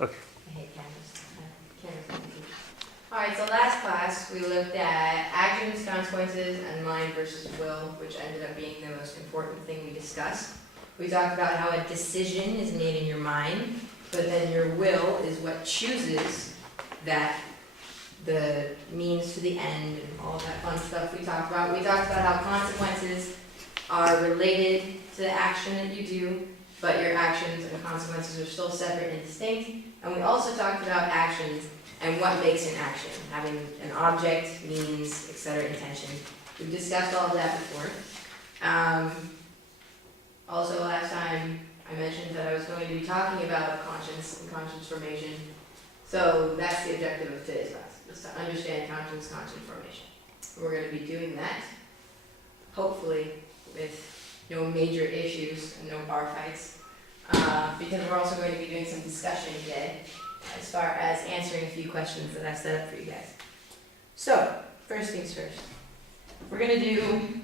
Okay. I hate cameras. Alright, so last class we looked at actions, consequences, and mind versus will, which ended up being the most important thing we discussed. We talked about how a decision is made in your mind, but then your will is what chooses that, the means to the end, and all that fun stuff we talked about. We talked about how consequences are related to the action that you do, but your actions and consequences are still separate and distinct. And we also talked about actions and what makes an action, having an object, means, etc., intention. We've discussed all of that before. Also, last time I mentioned that I was going to be talking about conscience and conscience formation. So that's the objective of today's class, is to understand conscience formation. We're going to be doing that, hopefully, with no major issues and no bar fights, because we're also going to be doing some discussion today as far as answering a few questions that I've set up for you guys. So, first things first. We're going to do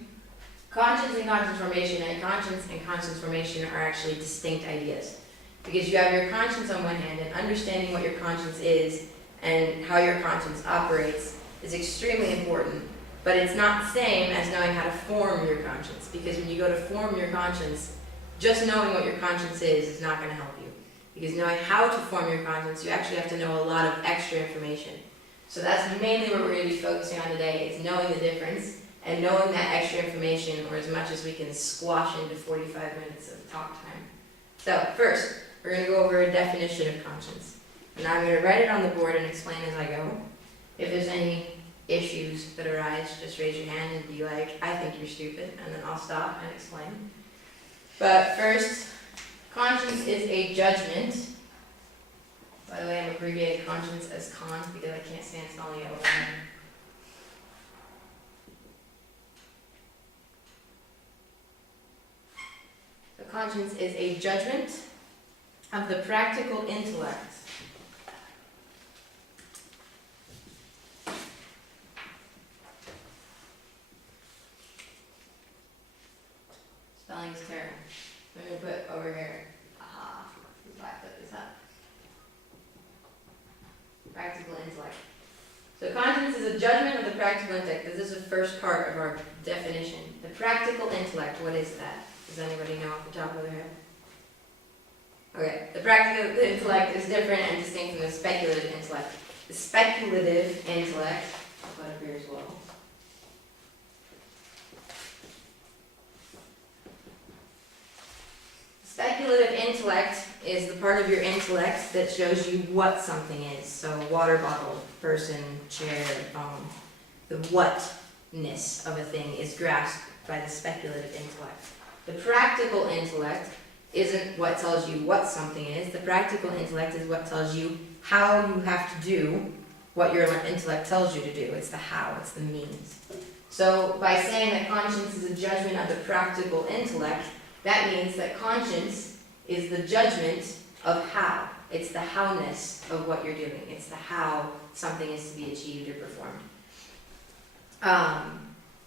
conscience and conscience formation, and conscience formation are actually distinct ideas. Because you have your conscience on one hand, and understanding what your conscience is and how your conscience operates is extremely important, but it's not the same as knowing how to form your conscience. Because when you go to form your conscience, just knowing what your conscience is not going to help you. Because knowing how to form your conscience, you actually have to know a lot of extra information. So that's mainly what we're going to be focusing on today, is knowing the difference and knowing that extra information, or as much as we can squash into 45 minutes of talk time. So first, we're going to go over a definition of conscience. And I'm going to write it on the board and explain as I go. If there's any issues that arise, just raise your hand and be like, I think you're stupid, and then I'll stop and explain. But first, conscience is a judgment. By the way, I'm abbreviating conscience as con because I can't stand spelling it over there. So conscience is a judgment of the practical intellect. Spelling is terrible. I'm going to put over here. Aha. This is why I put this up. Practical intellect. So conscience is a judgment of the practical intellect. This is the first part of our definition. The practical intellect, what is that? Does anybody know off the top of their head? Okay, the practical intellect is different and distinct from the speculative intellect. The speculative intellect, I'll put up here as well. Speculative intellect is the part of your intellect that shows you what something is. So water bottle, person, chair, phone. The whatness of a thing is grasped by the speculative intellect. The practical intellect isn't what tells you what something is. The practical intellect is what tells you how you have to do what your intellect tells you to do. It's the how, it's the means. So by saying that conscience is a judgment of the practical intellect, that means that conscience is the judgment of how. It's the howness of what you're doing. It's the how something is to be achieved or performed.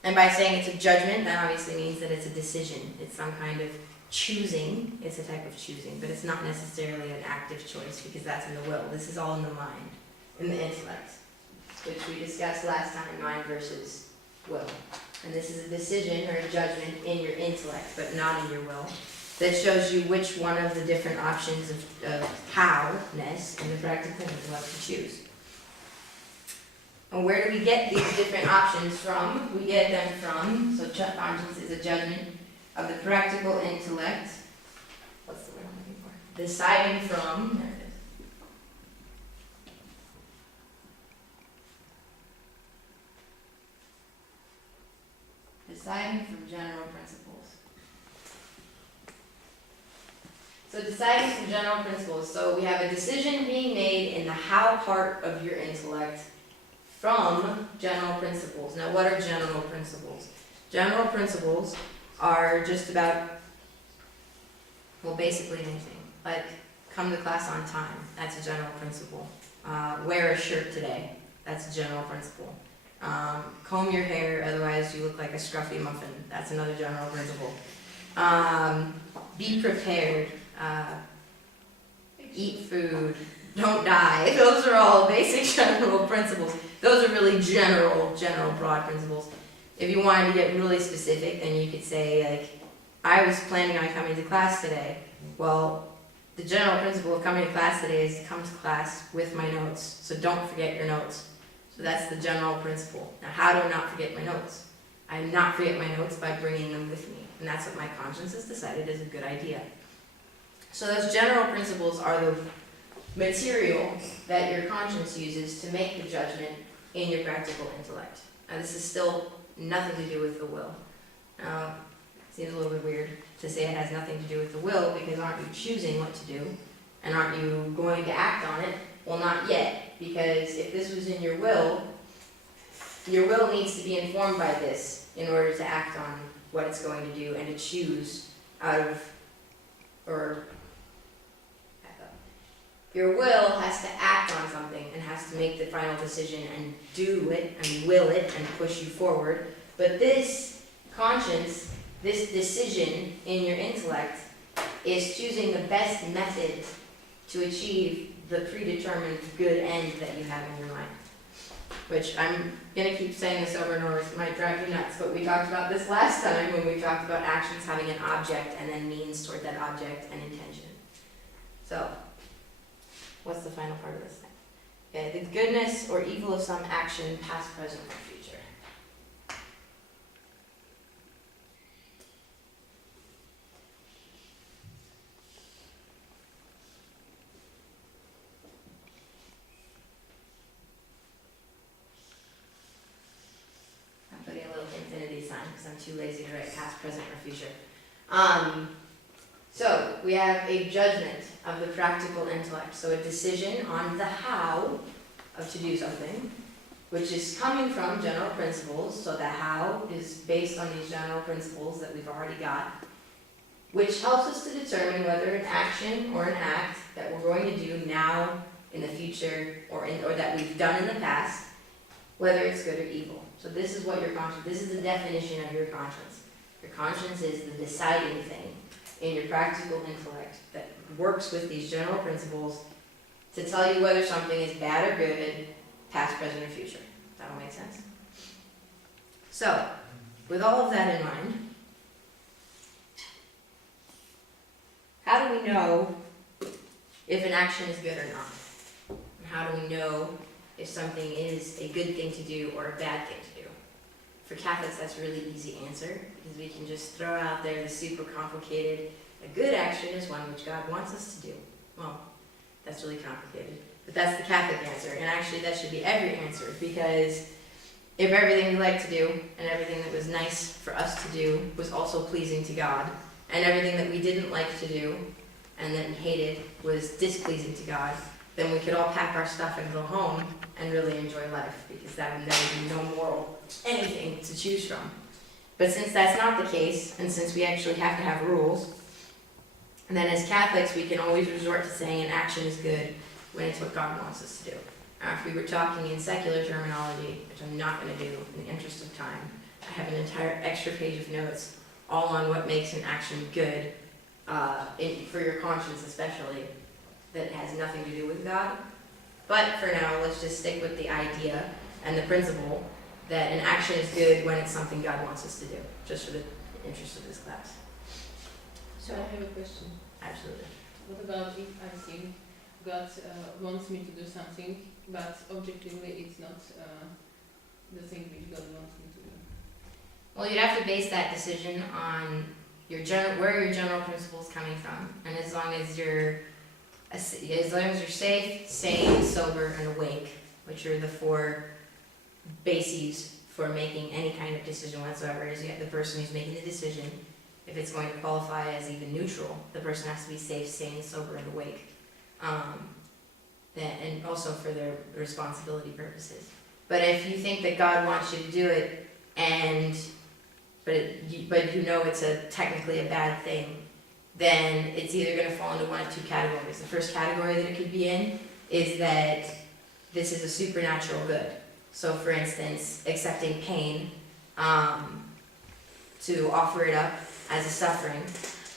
And by saying it's a judgment, that obviously means that it's a decision. It's some kind of choosing. It's a type of choosing, but it's not necessarily an active choice because that's in the will. This is all in the mind, in the intellect, which we discussed last time, mind versus will. And this is a decision or a judgment in your intellect, but not in your will, that shows you which one of the different options of how-ness in the practical intellect to choose. And where do we get these different options from? We get them from, so conscience is a judgment of the practical intellect. What's the word I'm looking for? Deciding from, there it is. Deciding from general principles. So deciding from general principles. So we have a decision being made in the how part of your intellect from general principles. Now what are general principles? General principles are just about, well, basically anything. Like, come to class on time. That's a general principle. Wear a shirt today. That's a general principle. Comb your hair, otherwise you look like a scruffy muffin. That's another general principle. Be prepared. Eat food. don't die. Those are all basic general principles. Those are really general, broad principles. If you wanted to get really specific, then you could say, like, I was planning on coming to class today. Well, the general principle of coming to class today is to come to class with my notes. So don't forget your notes. So that's the general principle. Now, how do I not forget my notes? I not forget my notes by bringing them with me. And that's what my conscience has decided is a good idea. So those general principles are the material that your conscience uses to make the judgment in your practical intellect. Now, this is still nothing to do with the will. Now, it seems a little bit weird to say it has nothing to do with the will, because aren't you choosing what to do? And aren't you going to act on it? Well, not yet, because if this was in your will needs to be informed by this in order to act on what it's going to do and to choose out of, or back up. Your will has to act on something and has to make the final decision and do it and will it and push you forward. But this conscience, this decision in your intellect, is choosing the best method to achieve the predetermined good end that you have in your mind. Which I'm going to keep saying this over and over, it might drive you nuts, but we talked about this last time when we talked about actions having an object and then means toward that object and intention. So, what's the final part of this thing? Okay, the goodness or evil of some action, past, present, or future. Because I'm too lazy to write past, present, or future. So we have a judgment of the practical intellect. So a decision on the how of to do something, which is coming from general principles. So the how is based on these general principles that we've already got, which helps us to determine whether an action or an act that we're going to do now, in the future, or that we've done in the past, whether it's good or evil. So this is what your conscience, this is the definition of your conscience. Your conscience is the deciding thing in your practical intellect that works with these general principles to tell you whether something is bad or good, past, present, or future. That all make sense? So, with all of that in mind, how do we know if an action is good or not? And how do we know if something is a good thing to do or a bad thing to do? For Catholics, that's a really easy answer, because we can just throw out there the super complicated, a good action is one which God wants us to do. Well, that's really complicated, but that's the Catholic answer, and actually that should be every answer, because if everything we like to do, and everything that was nice for us to do, was also pleasing to God, and everything that we didn't like to do, and that we hated, was displeasing to God, then we could all pack our stuff and go home and really enjoy life, because there would be no moral anything to choose from. But since that's not the case, and since we actually have to have rules, then as Catholics we can always resort to saying an action is good when it's what God wants us to do. Now, if we were talking in secular terminology, which I'm not going to do in the interest of time, I have an entire extra page of notes all on what makes an action good, for your conscience especially, that has nothing to do with God. But for now, let's just stick with the idea and the principle that an action is good when it's something God wants us to do, just for the interest of this class. So I have a question. Absolutely. What about if I think God wants me to do something, but objectively it's not the thing which God wants me to do? Well, you'd have to base that decision on your where your general principle is coming from, and as long as you're safe, sane, sober, and awake, which are the four bases for making any kind of decision whatsoever, is you have the person who's making the decision. If it's going to qualify as even neutral, the person has to be safe, sane, sober, and awake. And also for their responsibility purposes. But if you think that God wants you to do it, but you know it's technically a bad thing, then it's either going to fall into one of two categories. The first category that it could be in is that this is a supernatural good. So for instance, accepting pain, to offer it up as a suffering,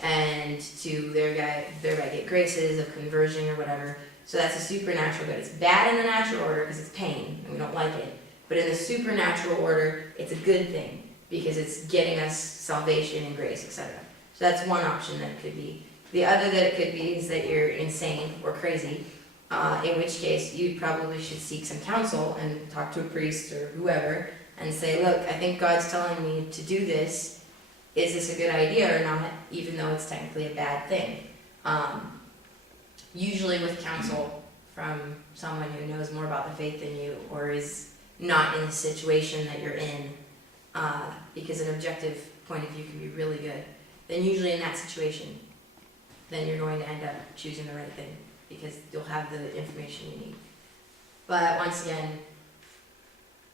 and to thereby get graces of conversion or whatever, So that's a supernatural good. It's bad in the natural order because it's pain and we don't like it. But in the supernatural order, it's a good thing because it's getting us salvation and grace, etc. So that's one option that it could be. The other that it could be is that you're insane or crazy, in which case you probably should seek some counsel and talk to a priest or whoever and say, look, I think God's telling me to do this. Is this a good idea or not, even though it's technically a bad thing? Usually with counsel from someone who knows more about the faith than you or is not in the situation that you're in, because an objective point of view can be really good, then usually in that situation, then you're going to end up choosing the right thing because you'll have the information you need. But once again,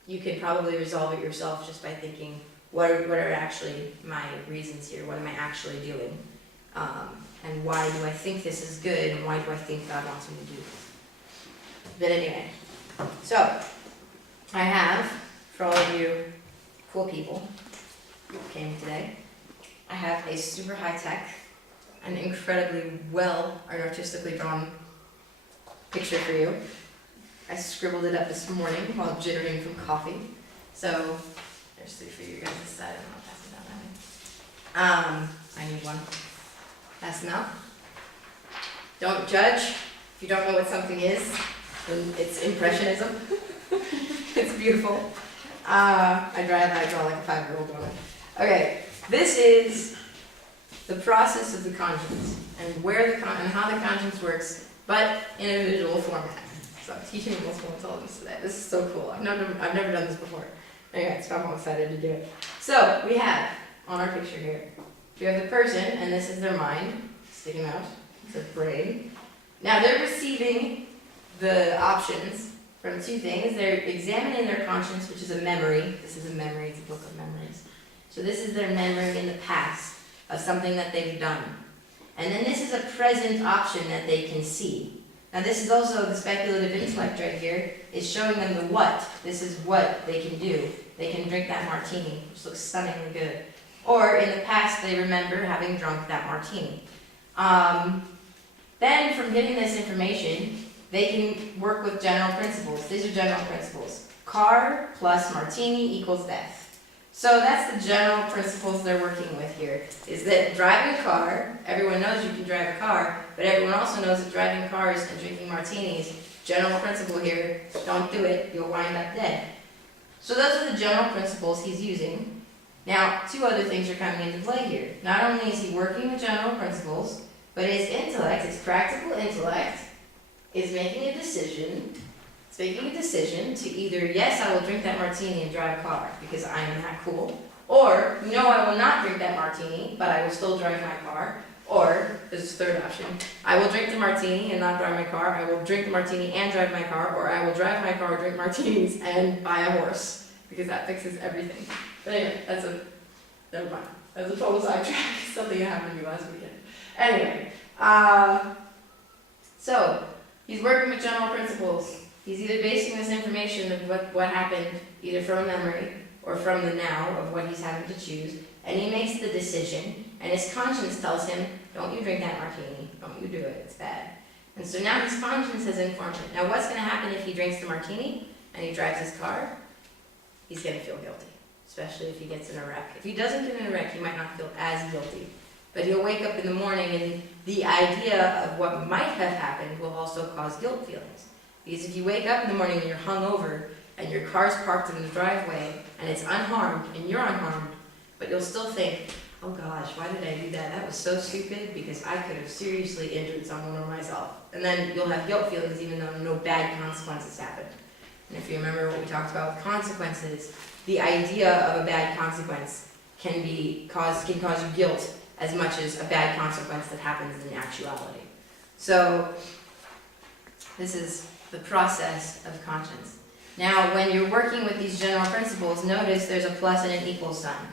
you can probably resolve it yourself just by thinking, what are actually my reasons here? What am I actually doing? And why do I think this is good? And why do I think God wants me to do this? But anyway, so I have, for all of you cool people who came today, I have a super high-tech, an incredibly well and artistically drawn picture for you. I scribbled it up this morning while jittering from coffee. So there's three for you guys this side. I'm not passing down that way. I need one. Pass them out. Don't judge. If you don't know what something is, then it's impressionism. It's beautiful. I draw like a 5-year-old woman. Okay, this is the process of the conscience and and how the conscience works, but in a visual format. So I'm teaching multiple intelligence today. This is so cool. I've never done this before. Anyway, so I'm all excited to do it. So we have on our picture here, we have the person, and this is their mind sticking out. It's their brain. Now they're receiving the options from two things. They're examining their conscience, which is a memory. This is a memory. It's a book of memories. So this is their memory in the past of something that they've done. And then this is a present option that they can see. Now this is also the speculative intellect right here, is showing them the what. This is what they can do. They can drink that martini, which looks stunningly good. Or in the past, they remember having drunk that martini. Then from getting this information, they can work with general principles. These are general principles. Car plus martini equals death. So that's the general principles they're working with here, is that driving a car, everyone knows you can drive a car, but everyone also knows that driving cars and drinking martinis, general principle here, don't do it, you'll wind up dead. So those are the general principles he's using. Now, two other things are coming into play here. Not only is he working with general principles, but his intellect, his practical intellect, is making a decision. It's making a decision to either, yes, I will drink that martini and drive a car because I am that cool, or, no, I will not drink that martini, but I will still drive my car, or, this is the third option, I will drink the martini and not drive my car, I will drink the martini and drive my car, or I will drive my car, drink martinis, and buy a horse, because that fixes everything. But anyway, never mind. That's a total sidetrack, something that happened to me last weekend. Anyway, so, he's working with general principles. He's either basing this information of what happened, either from memory or from the now of what he's having to choose, and he makes the decision, and his conscience tells him, don't you drink that martini, don't you do it, it's bad. And so now his conscience has informed him. Now what's going to happen if he drinks the martini and he drives his car? He's going to feel guilty, especially if he gets in a wreck. If he doesn't get in a wreck, he might not feel as guilty. But he'll wake up in the morning and the idea of what might have happened will also cause guilt feelings. Because if you wake up in the morning and you're hungover and your car's parked in the driveway and it's unharmed and you're unharmed, but you'll still think, oh gosh, why did I do that? That was so stupid because I could have seriously injured someone or myself. And then you'll have guilt feelings even though no bad consequences happened. And if you remember what we talked about with consequences, the idea of a bad consequence can cause you guilt as much as a bad consequence that happens in actuality. So this is the process of conscience. Now, when you're working with these general principles, notice there's a plus and an equal sign.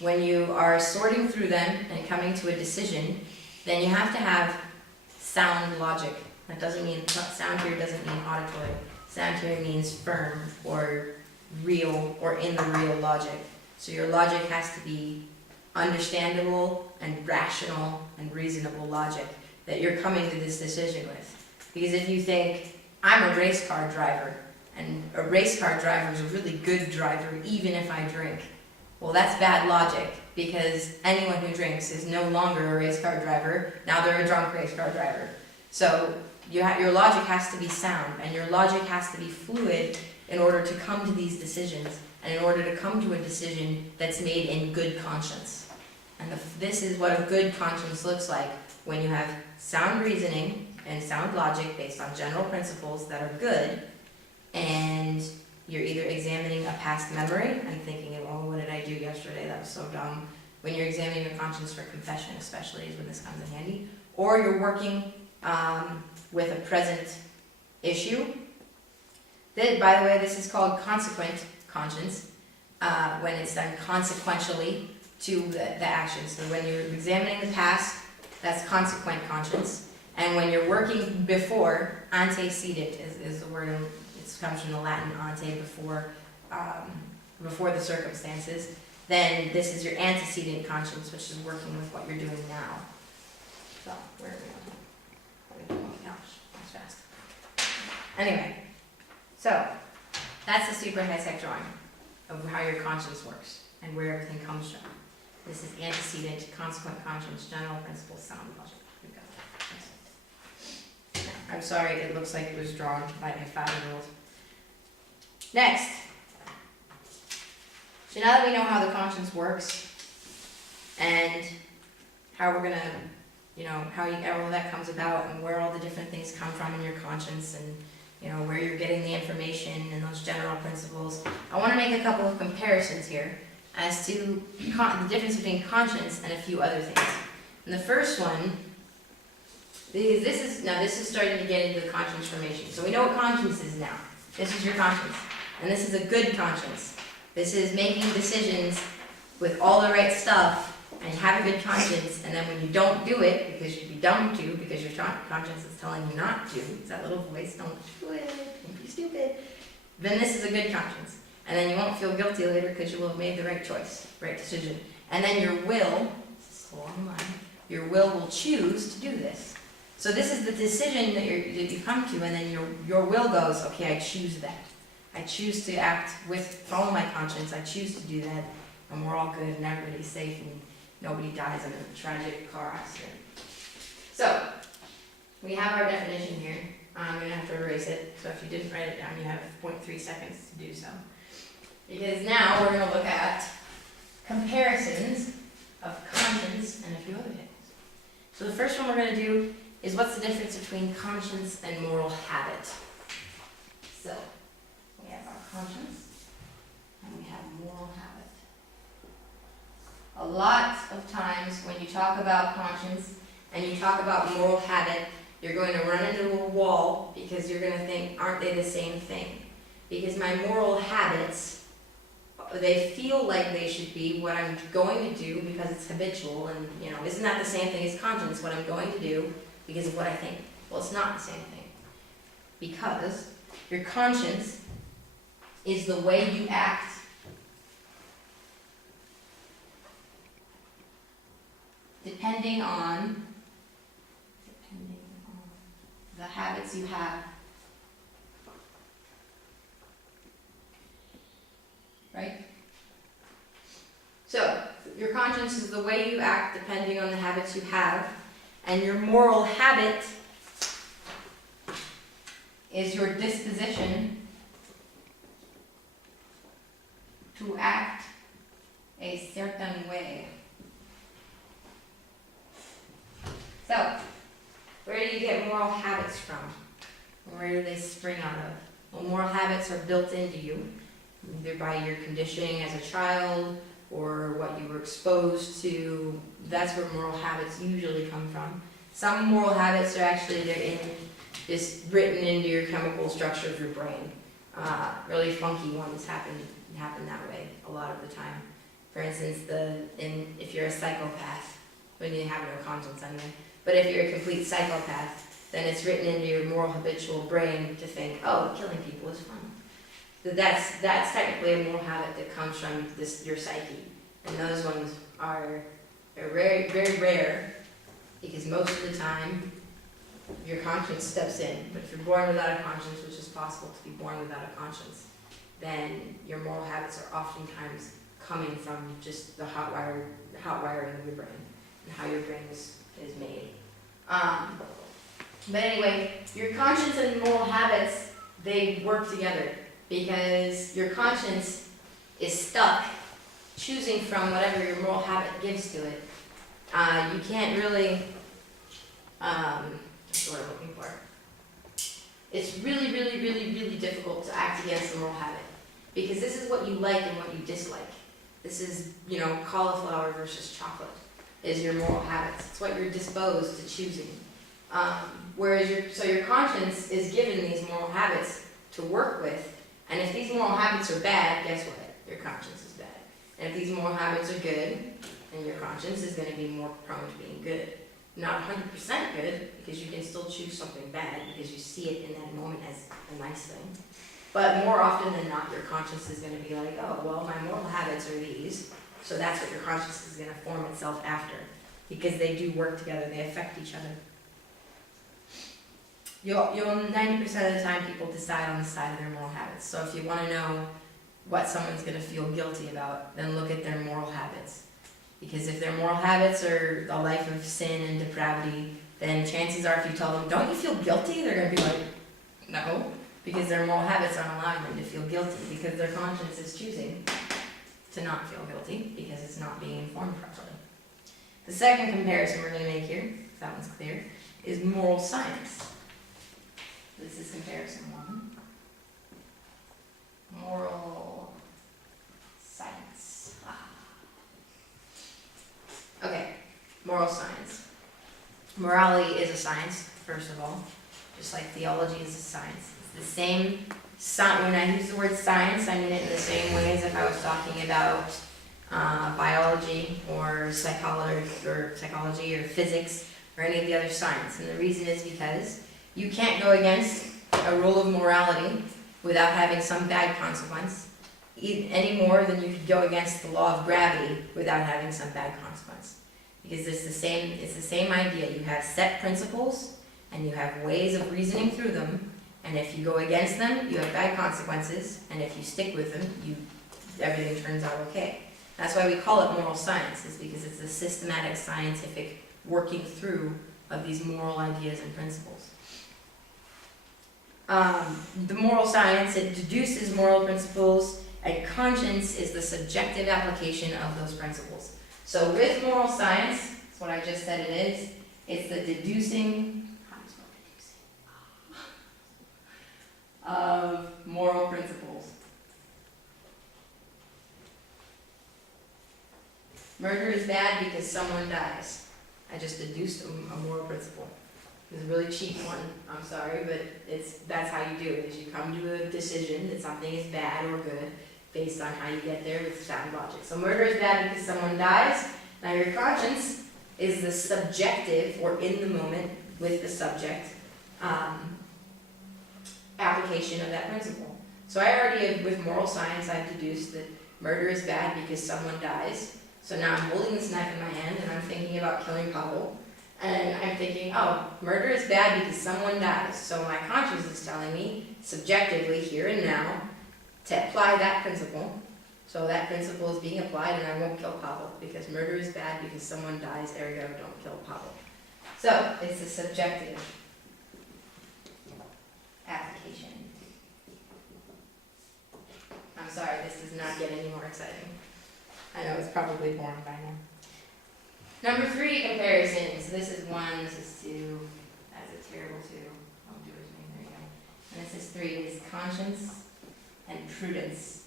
When you are sorting through them and coming to a decision, then you have to have sound logic. That doesn't mean, sound here doesn't mean auditory. Sound here means firm or real or in the real logic. So your logic has to be understandable and rational and reasonable logic that you're coming to this decision with. Because if you think, I'm a race car driver, and a race car driver is a really good driver even if I drink, well, that's bad logic, because anyone who drinks is no longer a race car driver. Now they're a drunk race car driver. So your logic has to be sound, and your logic has to be fluid in order to come to these decisions, and in order to come to a decision that's made in good conscience. And this is what a good conscience looks like when you have sound reasoning and sound logic based on general principles that are good, and you're either examining a past memory and thinking, oh, what did I do yesterday? That was so dumb. When you're examining your conscience for confession, especially, is when this comes in handy. Or you're working with a present issue. By the way, this is called consequent conscience, when it's done consequentially to the action. So when you're examining the past, that's consequent conscience. And when you're working before, antecedent is the word, it comes from the Latin ante, before the circumstances, then this is your antecedent conscience, which is working with what you're doing now. So, where are we going? Oh my gosh, that's fast. Anyway, so that's the super high-tech drawing of how your conscience works and where everything comes from. This is antecedent, consequent conscience, general principles, sound logic. We've got that. Now, I'm sorry, it looks like it was drawn by a 5-year-old. Next. So now that we know how the conscience works and how we're gonna, how all that comes about and where all the different things come from in your conscience and, where you're getting the information and those general principles, I want to make a couple of comparisons here as to the difference between conscience and a few other things. And the first one, this is starting to get into the conscience formation. So we know what conscience is now. This is your conscience. And this is a good conscience. This is making decisions with all the right stuff, and you have a good conscience, and then when you don't do it, because you'd be dumb to, because your conscience is telling you not to, it's that little voice, don't do it, don't be stupid, then this is a good conscience. And then you won't feel guilty later because you will have made the right choice, right decision. And then your will, this is a long line, your will choose to do this. So this is the decision that you come to, and then your will goes, okay, I choose that. I choose to follow my conscience, I choose to do that, and we're all good, and everybody's safe, and nobody dies in a tragic car accident. So, we have our definition here. I'm going to have to erase it, so if you didn't write it down, you have 0.3 seconds to do so. Because now we're going to look at comparisons of conscience and a few other things. So the first one we're going to do is what's the difference between conscience and moral habit. So, we have our conscience, and we have moral habit. A lot of times when you talk about conscience and you talk about moral habit, you're going to run into a wall because you're going to think, aren't they the same thing? Because my moral habits, they feel like they should be what I'm going to do because it's habitual, and isn't that the same thing as conscience, what I'm going to do because of what I think? Well, it's not the same thing. Because your conscience is the way you act depending on the habits you have. Right? So, your conscience is the way you act depending on the habits you have, and your moral habit is your disposition to act a certain way. So, where do you get moral habits from? Where do they spring out of? Well, moral habits are built into you, either by your conditioning as a child or what you were exposed to. That's where moral habits usually come from. Some moral habits are actually just written into your chemical structure of your brain. Really funky ones happen that way a lot of the time. For instance, if you're a psychopath, when you have no conscience anyway, but if you're a complete psychopath, then it's written into your moral habitual brain to think, oh, killing people is fun. So that's technically a moral habit that comes from your psyche. And those ones are very, very rare, because most of the time your conscience steps in. But if you're born without a conscience, which is possible to be born without a conscience, then your moral habits are oftentimes coming from just the hot wiring of your brain and how your brain is made. But anyway, your conscience and moral habits, they work together because your conscience is stuck choosing from whatever your moral habit gives to it. You can't really, what's the word I'm looking for? It's really, really, really, really difficult to act against a moral habit because this is what you like and what you dislike. This is, cauliflower versus chocolate is your moral habits. It's what you're disposed to choosing. Whereas your conscience is given these moral habits to work with, and if these moral habits are bad, guess what? Your conscience is bad. And if these moral habits are good, then your conscience is going to be more prone to being good. Not 100% good, because you can still choose something bad because you see it in that moment as a nice thing. But more often than not, your conscience is going to be like, oh, well, my moral habits are these, so that's what your conscience is going to form itself after, because they do work together, they affect each other. You'll 90% of the time people decide on the side of their moral habits. So if you want to know what someone's going to feel guilty about, then look at their moral habits. Because if their moral habits are a life of sin and depravity, then chances are if you tell them, don't you feel guilty? They're going to be like, no. Because their moral habits aren't allowing them to feel guilty, because their conscience is choosing to not feel guilty because it's not being informed properly. The second comparison we're going to make here, if that one's clear, is moral science. This is comparison one. Moral science. Okay, moral science. Morality is a science, first of all, just like theology is a science. It's the same, when I use the word science, I mean it in the same way as if I was talking about biology or psychology or physics or any of the other science. And the reason is because you can't go against a rule of morality without having some bad consequence, any more than you could go against the law of gravity without having some bad consequence. Because it's the same idea. You have set principles and you have ways of reasoning through them, and if you go against them, you have bad consequences, and if you stick with them, everything turns out okay. That's why we call it moral science, is because it's the systematic scientific working through of these moral ideas and principles. The moral science, it deduces moral principles, and conscience is the subjective application of those principles. So with moral science, that's what I just said it is, it's the deducing, how do you spell deducing? Of moral principles. Murder is bad because someone dies. I just deduced a moral principle. It's a really cheap one, I'm sorry, but that's how you do it, is you come to a decision that something is bad or good based on how you get there with sound logic. So murder is bad because someone dies. Now your conscience is the subjective, or in the moment with the subject, application of that principle. So I already, with moral science, I've deduced that murder is bad because someone dies. So now I'm holding this knife in my hand and I'm thinking about killing Pavel. And I'm thinking, oh, murder is bad because someone dies. So my conscience is telling me, subjectively, here and now, to apply that principle. So that principle is being applied and I won't kill Pavel because murder is bad because someone dies, ergo don't kill Pavel. So it's a subjective application. I'm sorry, this does not get any more exciting. I know it's probably boring by now. Number 3, comparison. So this is 1, this is 2, that's a terrible 2. I'll do it, there you go. And this is 3, is conscience and prudence.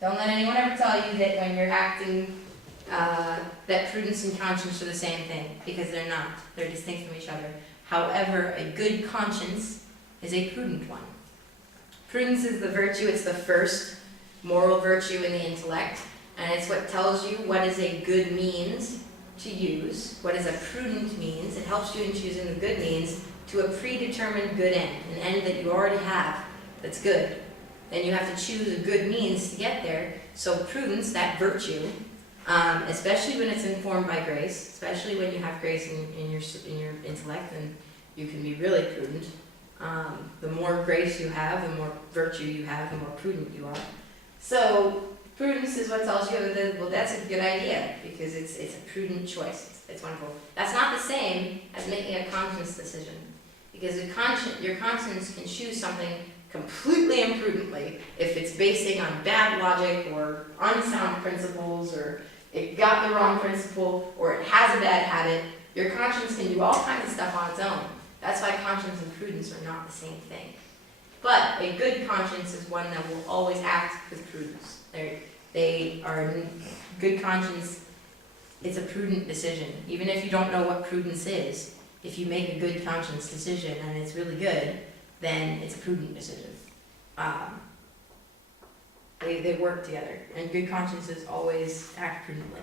Don't let anyone ever tell you that when you're acting, that prudence and conscience are the same thing, because they're not. They're distinct from each other. However, a good conscience is a prudent one. Prudence is the virtue, it's the first moral virtue in the intellect, and it's what tells you what is a good means to use, what is a prudent means. It helps you in choosing the good means to a predetermined good end, an end that you already have that's good. Then you have to choose a good means to get there. So prudence, that virtue, especially when it's informed by grace, especially when you have grace in your intellect, and you can be really prudent. The more grace you have, the more virtue you have, the more prudent you are. So prudence is what tells you that, well, that's a good idea, because it's a prudent choice. It's wonderful. That's not the same as making a conscious decision, because your conscience can choose something completely imprudently if it's basing on bad logic or unsound principles, or it got the wrong principle, or it has a bad habit. Your conscience can do all kinds of stuff on its own. That's why conscience and prudence are not the same thing. But a good conscience is one that will always act with prudence. They are good conscience. It's a prudent decision. Even if you don't know what prudence is, if you make a good conscience decision and it's really good, then it's a prudent decision. They work together, and good consciences always act prudently.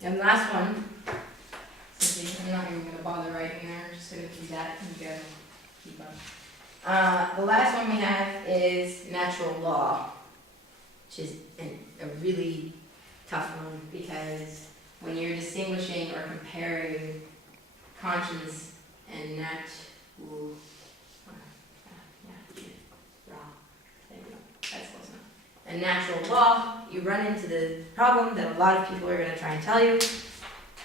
And the last one, I'm not even going to bother writing there, I'm just going to do that and go keep on. The last one we have is natural law, which is a really tough one, because when you're distinguishing or comparing conscience and natural and natural law, you run into the problem that a lot of people are going to try and tell you.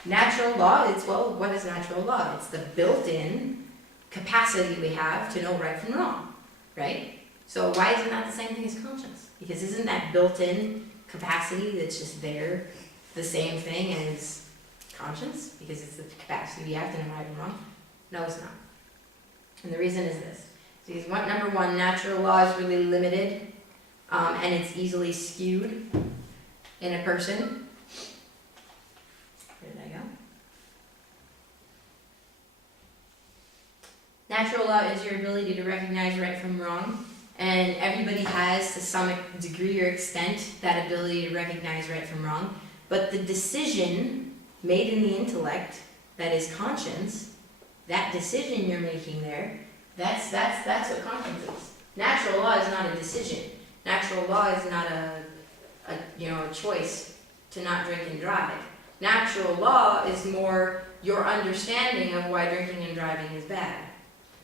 Natural law is, well, what is natural law? It's the built-in capacity we have to know right from wrong, right? So why isn't that the same thing as conscience? Because isn't that built-in capacity that's just there the same thing as conscience? Because it's the capacity we have to know right from wrong? No, it's not. And the reason is this. Because number one, natural law is really limited. And it's easily skewed in a person. Where did I go? Natural law is your ability to recognize right from wrong, and everybody has, to some degree or extent, that ability to recognize right from wrong. But the decision made in the intellect, that is conscience, that decision you're making there, that's what conscience is. Natural law is not a decision. Natural law is not a choice to not drink and drive. Natural law is more your understanding of why drinking and driving is bad,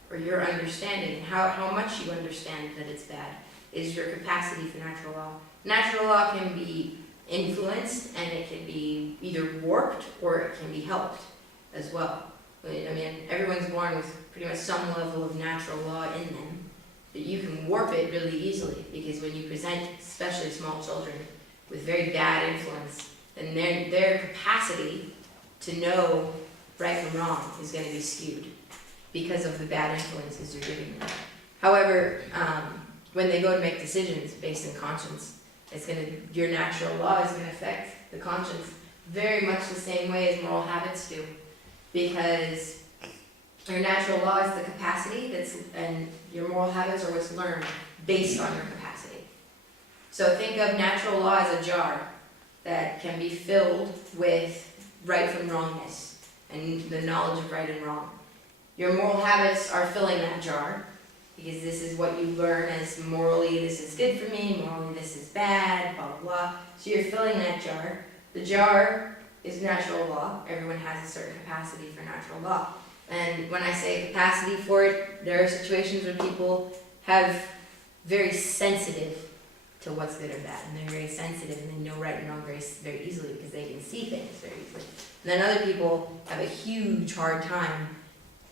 or your understanding, how much you understand that it's bad, is your capacity for natural law. Natural law can be influenced, and it can be either warped or it can be helped as well. I mean, everyone's born with pretty much some level of natural law in them. You can warp it really easily, because when you present, especially small children, with very bad influence, then their capacity to know right from wrong is going to be skewed because of the bad influences you're giving them. However, when they go to make decisions based on conscience, your natural law is going to affect the conscience very much the same way as moral habits do, because your natural law is the capacity and your moral habits are what's learned based on your capacity. So think of natural law as a jar that can be filled with right from wrongness and the knowledge of right and wrong. Your moral habits are filling that jar, because this is what you learn as morally this is good for me, morally this is bad, blah, blah, blah. So you're filling that jar. The jar is natural law. Everyone has a certain capacity for natural law. And when I say capacity for it, there are situations where people have very sensitive to what's good or bad, and they're very sensitive and they know right and wrong very easily because they can see things very easily. And then other people have a huge hard time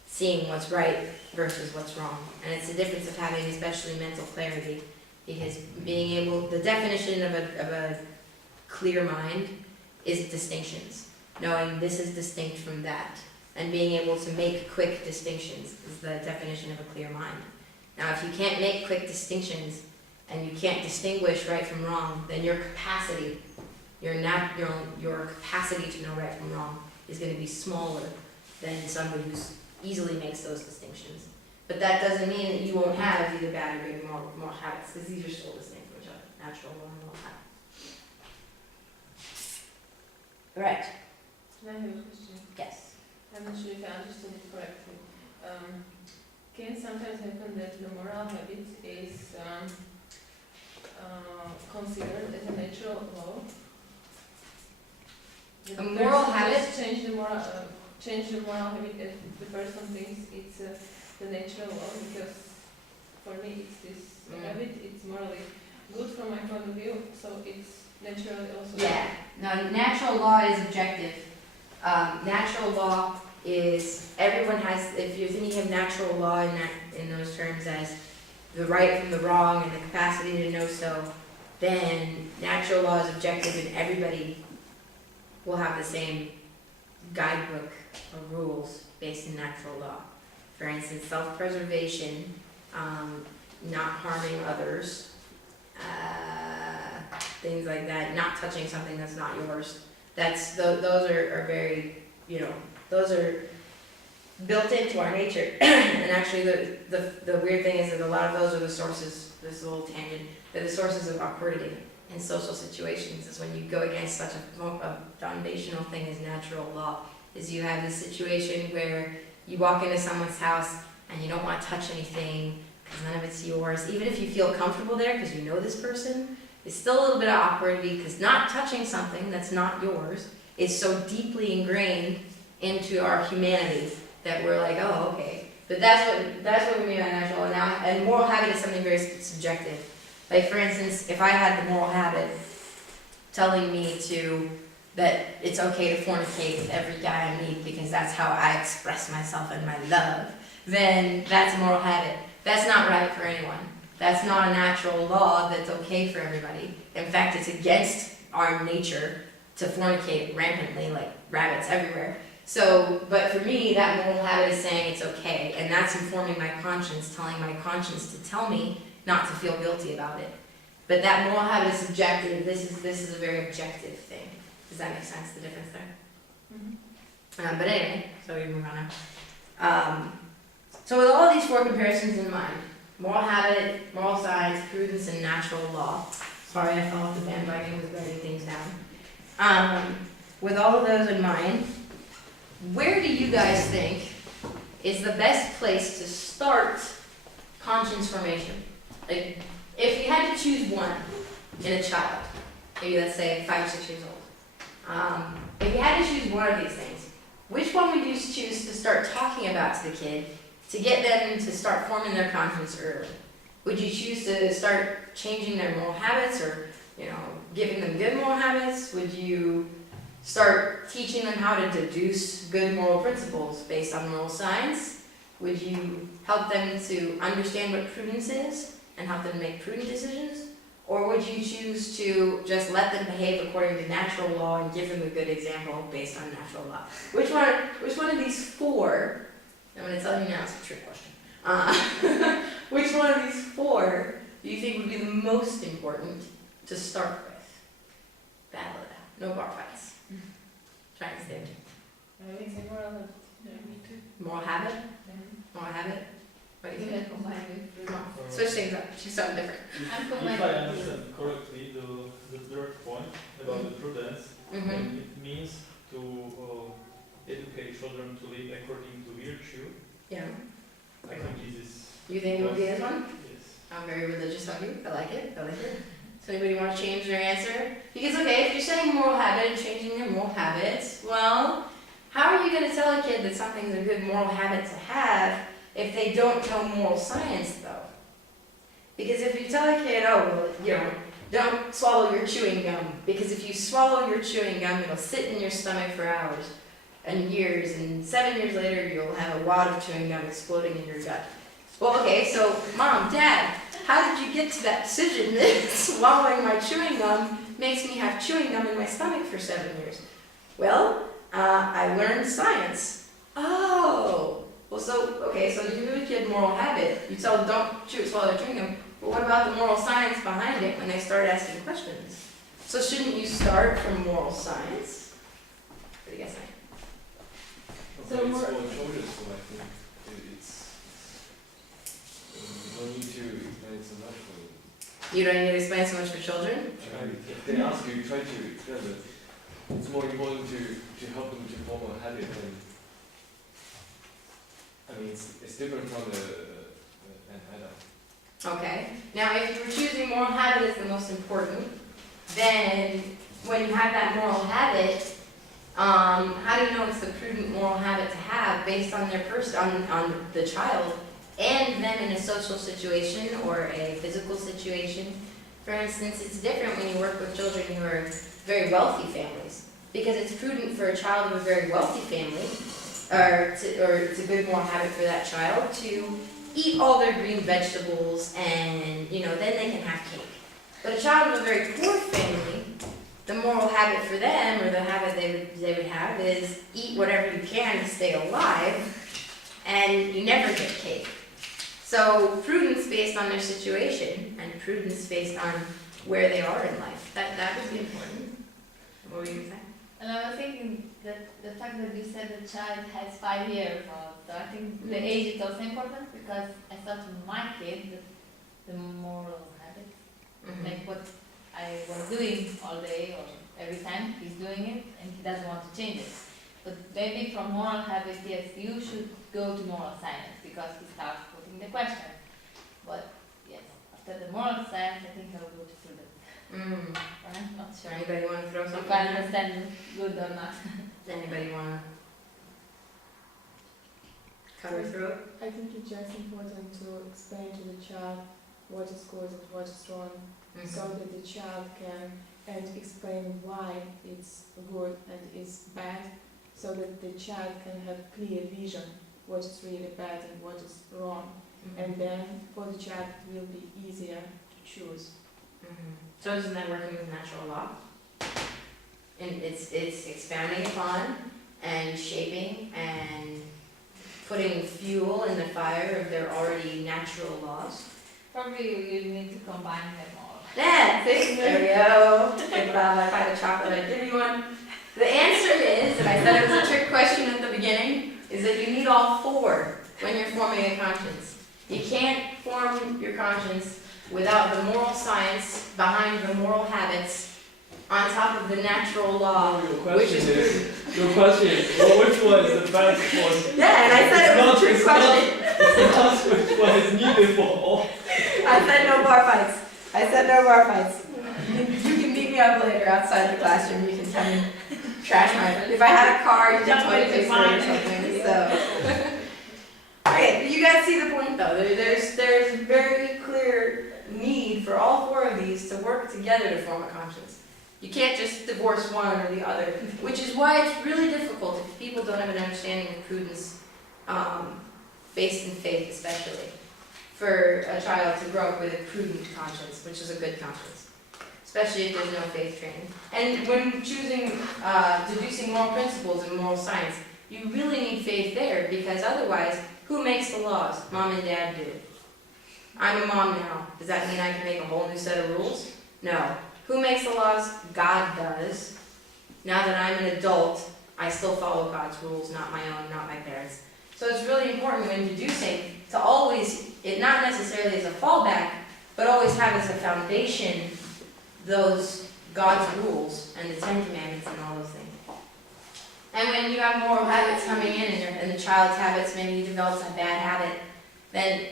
seeing what's right versus what's wrong. And it's the difference of having especially mental clarity, because the definition of a clear mind is distinctions, knowing this is distinct from that. And being able to make quick distinctions is the definition of a clear mind. Now, if you can't make quick distinctions and you can't distinguish right from wrong, then your capacity, your capacity to know right from wrong is going to be smaller than somebody who easily makes those distinctions. But that doesn't mean that you won't have either bad or good moral habits, because these are still distinct from each other, natural law and moral habits. All right. Can I have a question? Yes. I'm not sure if I understood it correctly. Can it sometimes happen that the moral habit is considered as a natural law? The A moral person habit? just change the moral habit if the person thinks it's the natural law, because for me it's this habit, it's morally good from my point of view, so it's naturally also. Yeah, no, natural law is objective. Natural law is, everyone has, if you're thinking of natural law in those terms as the right from the wrong and the capacity to know so, then natural law is objective and everybody will have the same guidebook of rules based in natural law. For instance, self-preservation, not harming others, things like that, not touching something that's not yours. Those are very, those are built into our nature. And actually the weird thing is that a lot of those are the sources, this little tangent, they're the sources of awkwardity in social situations, is when you go against such a foundational thing as natural law. Is you have this situation where you walk into someone's house and you don't want to touch anything because none of it's yours, even if you feel comfortable there because you know this person. It's still a little bit of awkwardity because not touching something that's not yours is so deeply ingrained into our humanity that we're like, oh, okay. But that's what we mean by natural. And moral habit is something very subjective. Like, for instance, if I had the moral habit telling me that it's okay to fornicate with every guy I meet because that's how I express myself and my love, then that's a moral habit. That's not right for anyone. That's not a natural law that's okay for everybody. In fact, it's against our nature to fornicate rampantly like rabbits everywhere. So, but for me, that moral habit is saying it's okay, and that's informing my conscience, telling my conscience to tell me not to feel guilty about it. But that moral habit is subjective. This is a very objective thing. Does that make sense, the difference there? Mm-hmm. But anyway, so we move on now. So with all these four comparisons in mind, moral habit, moral science, prudence, and natural law. Sorry, I fell off the bandwagon with writing things down. With all of those in mind, where do you guys think is the best place to start conscience formation? Like, if you had to choose one in a child, maybe let's say 5 or 6 years old, if you had to choose one of these things, which one would you choose to start talking about to the kid to get them to start forming their conscience early? Would you choose to start changing their moral habits, or giving them good moral habits? Would you start teaching them how to deduce good moral principles based on moral science? Would you help them to understand what prudence is and help them make prudent decisions? Or would you choose to just let them behave according to natural law and give them a good example based on natural law? Which one of these four, I'm going to tell you now, it's a trick question. Which one of these four do you think would be the most important to start with? Battle it out. No bar fights. Try and stay tuned. I would say moral habit. Yeah, me too. Moral habit? Yeah. Moral habit? What do you Yeah, think? combined with Come on, switch things up. Choose something different. I'm If I combined. understand correctly, the third point about the prudence, Mm-hmm. it means to educate children to live according to virtue. Yeah. I think this is You think it would be this one? yes. I'm very religious of you. I like it. I like it. So anybody want to change their answer? Because okay, if you're saying moral habit and changing their moral habits, well, how are you going to tell a kid that something's a good moral habit to have if they don't know moral science, though? Because if you tell a kid, oh, well, don't swallow your chewing gum, because if you swallow your chewing gum, it'll sit in your stomach for hours and years, and 7 years later, you'll have a wad of chewing gum exploding in your gut. Well, okay, so Mom, Dad, how did you get to that decision that swallowing my chewing gum makes me have chewing gum in my stomach for 7 years? Well, I learned science. Oh, well, so you give a kid moral habit. You tell them don't swallow chewing gum. But what about the moral science behind it when they start asking questions? So shouldn't you start from moral science? What do you guys think? So it's more- for children, so I think it's you don't need to explain so much for them. You don't need to explain so much for children? If they ask you, try to explain that it's more important to help them to form a habit than, I mean, it's different from an adult. Okay. Now, if you were choosing moral habit as the most important, then when you have that moral habit, How do you know it's the prudent moral habit to have based on their on the child and them in a social situation or a physical situation? For instance, it's different when you work with children who are very wealthy families, because it's prudent for a child of a very wealthy family, or it's a good moral habit for that child to eat all their green vegetables, and then they can have cake. But a child of a very poor family, the moral habit for them, or the habit they would have, is eat whatever you can to stay alive, and you never get cake. So prudence based on their situation, and prudence based on where they are in life, that would be important. What were you saying? And I was thinking that the fact that you said the child has 5 years old, so I think the age is also important, because I thought to my kid that the moral habits, like what I was doing all day or every time, he's doing it and he doesn't want to change it. But maybe from moral habits, yes, you should go to moral science, because he starts putting the question. But yes, after the moral science, I think I'll go to prudence. I'm not sure. Anybody want to throw something If I in there? understand good or not. Does anybody want to cover through it? I think it's just important to explain to the child what is good and what is wrong, so that the child can and explain why it's good and it's bad, so that the child can have clear vision what is really bad and what is wrong, and then for the child it will be easier to choose. So isn't that working with natural law? And it's expounding upon and shaping and putting fuel in the fire of their already natural laws. Probably you need to combine them all. Yeah, see? There we go. Good job. I find a chocolate. I give you one. The answer is, and I said it was a trick question at the beginning, is that you need all four when you're forming a conscience. You can't form your conscience without the moral science behind the moral habits on top of the natural law, which is prudent. Your question is, well, which one is the best one? Yeah, and I said it was a trick question. It's not which one is needed for all. I said no bar fights. I said no bar fights. You can beat me up later outside the classroom. You can tell me, trash my. If I had a car, you can totally fix it or something. So. Okay, you guys see the point though. There's very clear need for all four of these to work together to form a conscience. You can't just divorce one or the other, which is why it's really difficult if people don't have an understanding of prudence, based in faith especially, for a child to grow up with a prudent conscience, which is a good conscience, especially if there's no faith training. And when choosing, deducing moral principles in moral science, you really need faith there, because otherwise, who makes the laws? Mom and Dad do. I'm a mom now. Does that mean I can make a whole new set of rules? No. Who makes the laws? God does. Now that I'm an adult, I still follow God's rules, not my own, not my parents'. So it's really important when deducing to always, it not necessarily as a fallback, but always have as a foundation those God's rules and the Ten Commandments and all those things. And when you have moral habits coming in and the child's habits, maybe he develops a bad habit, then,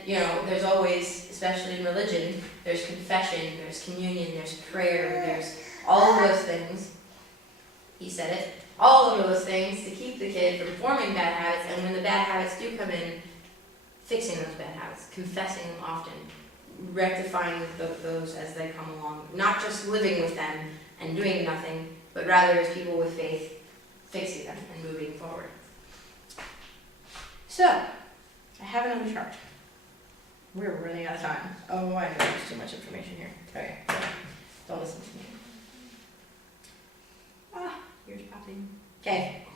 there's always, especially in religion, there's confession, there's communion, there's prayer, there's all of those things. He said it. All of those things to keep the kid from forming bad habits, and when the bad habits do come in, fixing those bad habits, confessing them often, rectifying those as they come along, not just living with them and doing nothing, but rather as people with faith, fixing them and moving forward. So, I have it on the chart. We're running out of time. Oh, I know there's too much information here. Okay, don't listen to me. Here's popping. Okay.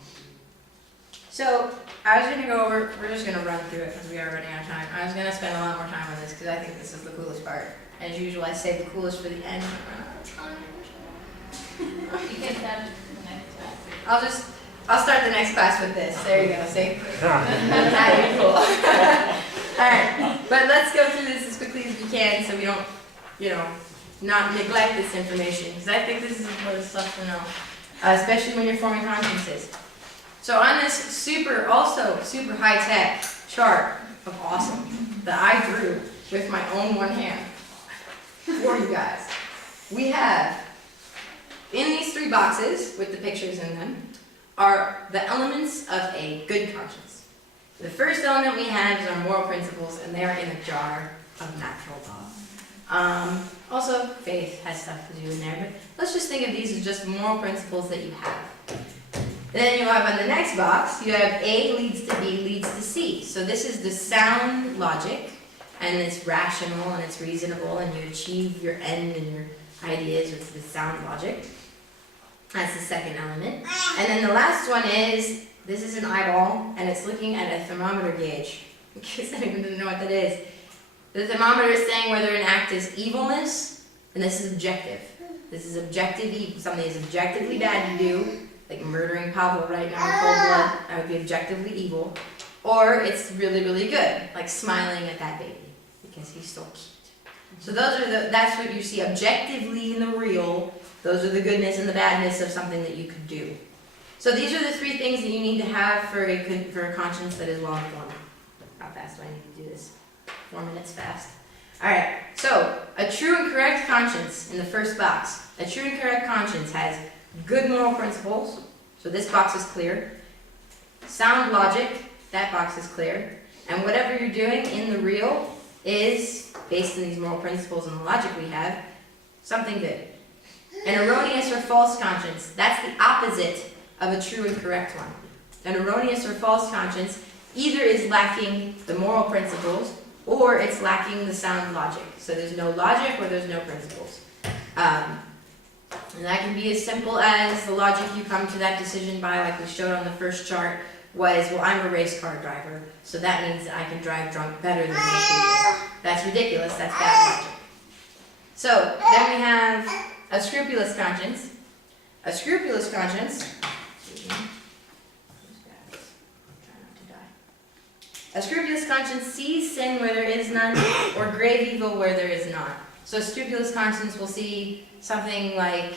So, I was going to go over, we're just going to run through it because we are running out of time. I was going to spend a lot more time on this because I think this is the coolest part. As usual, I save the coolest for the end. You can start the next class. I'll start the next class with this. There you go, see? That'd be cool. Alright, but let's go through this as quickly as we can so we don't, not neglect this information, because I think this is important stuff to know, especially when you're forming consciences. So on this super high-tech chart of awesome that I drew with my own one hand for you guys, we have, in these 3 boxes with the pictures in them, are the elements of a good conscience. The first element we have is our moral principles, and they are in a jar of natural law. Also, faith has stuff to do in there, but let's just think of these as just moral principles that you have. Then you have on the next box, you have A leads to B leads to C. So this is the sound logic, and it's rational and it's reasonable, and you achieve your end and your ideas with the sound logic. That's the second element. And then the last one is, this is an eyeball, and it's looking at a thermometer gauge. In case anyone doesn't know what that is. The thermometer is saying whether an act is evilness, and this is objective. This is objective evil. Something is objectively bad to do, like murdering Pablo right now in cold blood. That would be objectively evil. Or it's really, really good, like smiling at that baby, because he's so cute. So that's what you see objectively in the real. Those are the goodness and the badness of something that you could do. So these are the three things that you need to have for a conscience that is well-informed. How fast do I need to do this? 4 minutes fast. Alright, so a true and correct conscience in the first box. A true and correct conscience has good moral principles, so this box is clear. Sound logic, that box is clear. And whatever you're doing in the real is, based on these moral principles and the logic we have, something good. An erroneous or false conscience, that's the opposite of a true and correct one. An erroneous or false conscience either is lacking the moral principles or it's lacking the sound logic. So there's no logic or there's no principles. And that can be as simple as the logic you come to that decision by, like we showed on the first chart, was, well, I'm a race car driver, so that means that I can drive drunk better than most people. That's ridiculous, that's bad logic. So then we have a scrupulous conscience. A scrupulous conscience, a scrupulous conscience sees sin where there is none, or grave evil where there is not. So a scrupulous conscience will see something like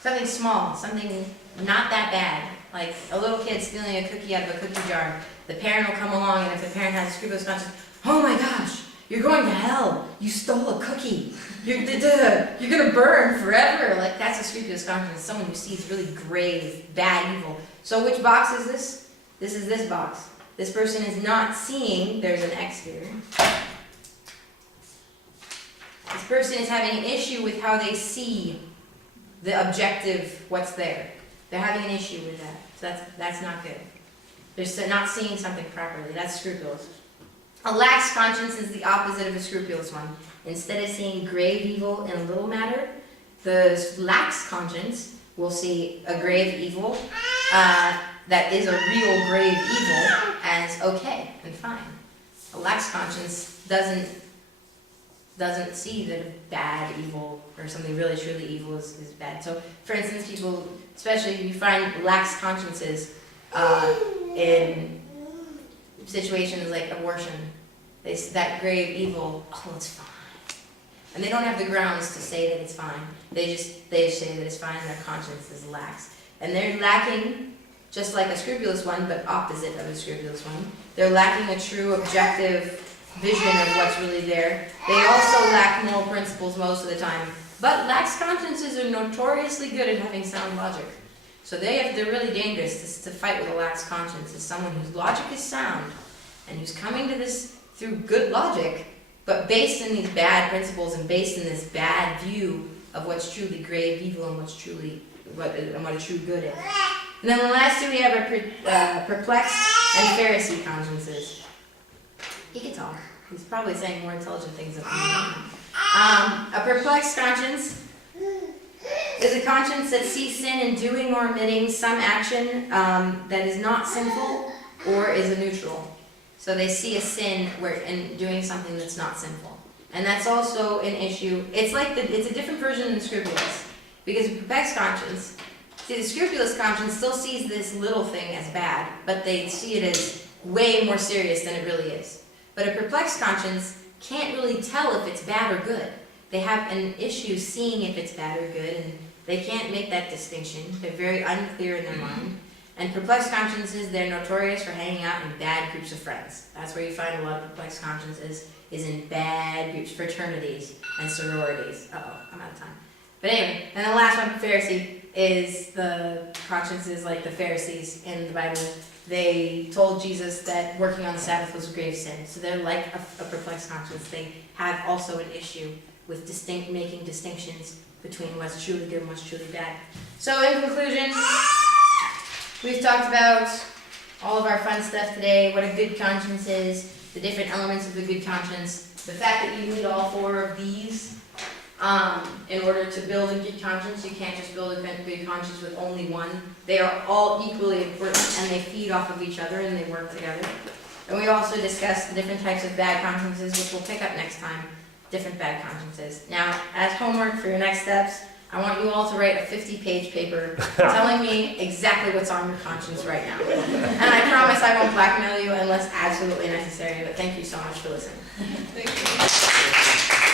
something small, something not that bad, like a little kid stealing a cookie out of a cookie jar. The parent will come along, and if the parent has a scrupulous conscience, oh my gosh, you're going to hell, you stole a cookie, you're gonna burn forever. Like, that's a scrupulous conscience, someone who sees really grave, bad evil. So which box is this? This is this box. This person is not seeing, there's an X here. This person is having an issue with how they see the objective, what's there. They're having an issue with that. So that's not good. They're not seeing something properly. That's scrupulous. A lax conscience is the opposite of a scrupulous one. Instead of seeing grave evil in a little matter, the lax conscience will see a grave evil that is a real grave evil as okay and fine. A lax conscience doesn't see that a bad evil or something really truly evil is bad. So, for instance, people, especially if you find lax consciences in situations like abortion, that grave evil, oh, it's fine. And they don't have the grounds to say that it's fine. They say that it's fine and their conscience is lax. And they're lacking, just like a scrupulous one, but opposite of a scrupulous one. They're lacking a true objective vision of what's really there. They also lack moral principles most of the time. But lax consciences are notoriously good at having sound logic. So they're really dangerous to fight with a lax conscience, is someone whose logic is sound and who's coming to this through good logic, but based in these bad principles and based in this bad view of what's truly grave evil and what a true good is. And then the last two we have are perplexed and Pharisee consciences. He can talk. He's probably saying more intelligent things than I am. A perplexed conscience is a conscience that sees sin in doing or omitting some action that is not sinful or is a neutral. So they see a sin in doing something that's not sinful. And that's also an issue. It's a different version than the scrupulous. Because a perplexed conscience, the scrupulous conscience still sees this little thing as bad, but they see it as way more serious than it really is. But a perplexed conscience can't really tell if it's bad or good. They have an issue seeing if it's bad or good, and they can't make that distinction. They're very unclear in their mind. And perplexed consciences, they're notorious for hanging out in bad groups of friends. That's where you find a lot of perplexed consciences, is in bad groups, fraternities and sororities. Uh-oh, I'm out of time. But anyway, and the last one, Pharisee, is the conscience is like the Pharisees in the Bible. They told Jesus that working on the Sabbath was a grave sin. So they're like a perplexed conscience. They have also an issue with making distinctions between what's truly good and what's truly bad. So in conclusion, we've talked about all of our fun stuff today, what a good conscience is, the different elements of the good conscience, the fact that you need all four of these in order to build a good conscience. You can't just build a good conscience with only one. They are all equally important, and they feed off of each other, and they work together. And we also discussed the different types of bad consciences, which we'll pick up next time, different bad consciences. Now, as homework for your next steps, I want you all to write a 50-page paper telling me exactly what's on your conscience right now. And I promise I won't blackmail you unless absolutely necessary, but thank you so much for listening. Thank you.